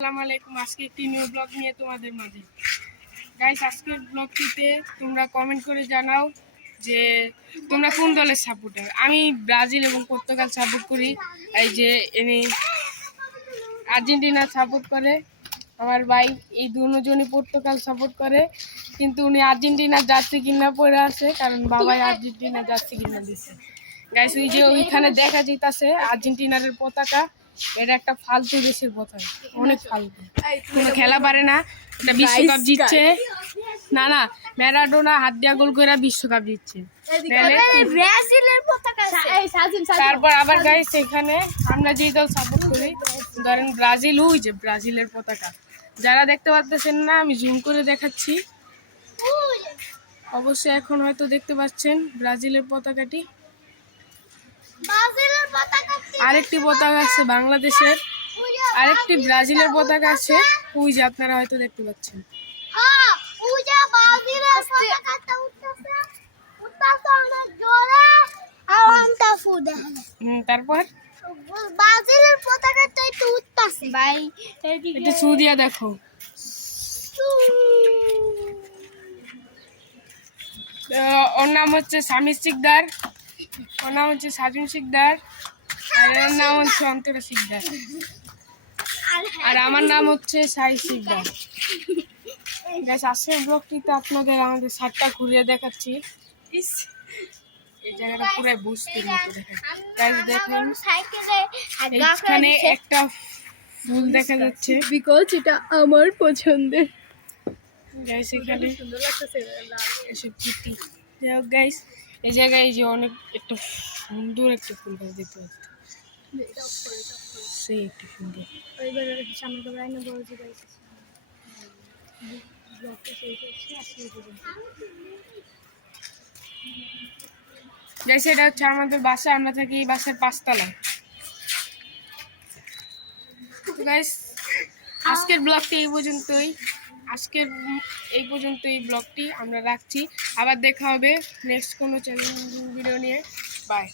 আসসালামু আলাইকুম। আজকে একটি নিউ ব্লগ নিয়ে তোমাদের মাঝে। গাইস, আজকের ব্লগটিতে তোমরা কমেন্ট করে জানাও যে তোমরা কোন দলের সাপোর্টার। আমি ব্রাজিল এবং পর্তুগাল সাপোর্ট করি। এই যে ইনি আর্জেন্টিনা সাপোর্ট করে। আমার ভাই এই দুজনই পর্তুগাল সাপোর্ট করে, কিন্তু উনি আর্জেন্টিনার জার্সি কিনা পরে আছে, কারণ বাবাই আর্জেন্টিনার জার্সি কিনা দিচ্ছে। গাইস, ওই যে ওইখানে দেখা যাইতাছে আর্জেন্টিনার পতাকা, এটা একটা ফালতু দেশের পতাকা, অনেক ফালতু, কোনো খেলা পারে না। এটা বিশ্বকাপ জিতছে না, ম্যারাডোনা হাত দিয়া গোল করে বিশ্বকাপ জিতছে। তারপর আবার গাইস, এখানে আমরা যে দল সাপোর্ট করি, ধরেন ব্রাজিল, ওই যে ব্রাজিলের পতাকা যারা দেখতে পাচ্ছেন না, আমি জুম করে দেখাচ্ছি। অবশ্যই এখন হয়তো দেখতে পাচ্ছেন ব্রাজিলের পতাকাটি। আরেকটি পতাকা আছে বাংলাদেশের, আরেকটি ব্রাজিলের পতাকা আছে, ওই যে আপনারা হয়তো দেখতে পাচ্ছেন। তারপর ব্রাজিলের পতাকাটা একটু উঠতাছে ভাই, একটু ছু দিয়া দেখো। ওর নাম হচ্ছে সামির শিকদার, ওর নাম হচ্ছে সাজুন শিকদার, আর ওর নাম হচ্ছে অন্তরা শিকদার, আর আমার নাম হচ্ছে সাই শিকদার। আজকের ব্লগটিতে আপনাদের আমাদের সাইডটা ঘুরিয়ে দেখাচ্ছি। এই জায়গাটা পুরো বুঝতে মতো দেখেন। দেখেন এখানে একটা ফুল দেখা যাচ্ছে, বিকজ এটা আমার পছন্দের। গাইস এখানে সুন্দর লাগতেছে এসব চিঠি। যাই হোক গাইস, এই জায়গায় এই যে অনেক একটা সুন্দর একটা ফুল গাছ দেখতে পাচ্ছি, সেই একটু সুন্দর। সামনে তো রাইনা বড় যে গাইস ব্লগটা শেষ হচ্ছে আজকে পর্যন্ত। গাইস, এটা হচ্ছে আমাদের বাসা, আমরা থাকি এই বাসার 5 তলায়। তো গাইস, আজকের ব্লগটি এই পর্যন্তই, এই ব্লগটি আমরা রাখছি। আবার দেখা হবে নেক্সট কোনো চ্যানেল ভিডিও নিয়ে। বাই।